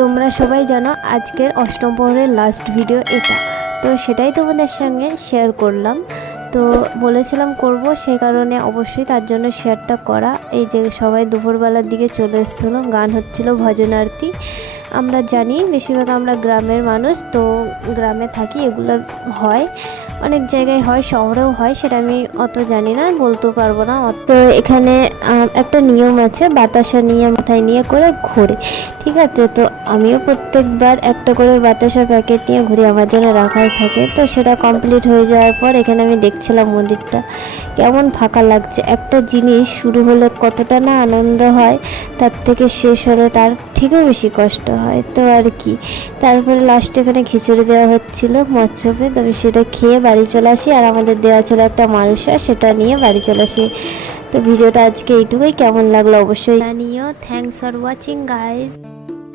তোমরা সবাই জানো আজকের অষ্টম প্রহরের লাস্ট ভিডিও এটা, তো সেটাই তোমাদের সঙ্গে শেয়ার করলাম। তো বলেছিলাম করব, সেই কারণে অবশ্যই তার জন্য শেয়ারটা করা। এই যে সবাই দুপুরবেলার দিকে চলে এসেছিলো, গান হচ্ছিল, ভজন আরতি। আমরা জানি বেশিরভাগ আমরা গ্রামের মানুষ, তো গ্রামে থাকি, এগুলো হয়, অনেক জায়গায় হয়, শহরেও হয়, সেটা আমি অত জানি না, বলতেও পারবো না। তো এখানে একটা নিয়ম আছে, বাতাসা নিয়ে মাথায় নিয়ে করে ঘোরে, ঠিক আছে। তো আমিও প্রত্যেকবার একটা করে বাতাসার প্যাকেট নিয়ে ঘুরি, আমার জন্য রাখাই থাকে। তো সেটা কমপ্লিট হয়ে যাওয়ার পর এখানে আমি দেখছিলাম মন্দিরটা কেমন ফাঁকা লাগছে। একটা জিনিস শুরু হলে কতটা না আনন্দ হয়, তার থেকে শেষ হলে তার থেকেও বেশি কষ্ট হয়। তো আর কি, তারপরে লাস্টে এখানে খিচুড়ি দেওয়া হচ্ছিল মৎস্যপে, তবে সেটা খেয়ে বাড়ি চলে আসি। আর আমাদের দেওয়া ছিল একটা মালসা, সেটা নিয়ে বাড়ি চলে আসি। তো ভিডিওটা আজকে এইটুকুই, কেমন লাগলো অবশ্যই জানিও। Thanks for watching guys.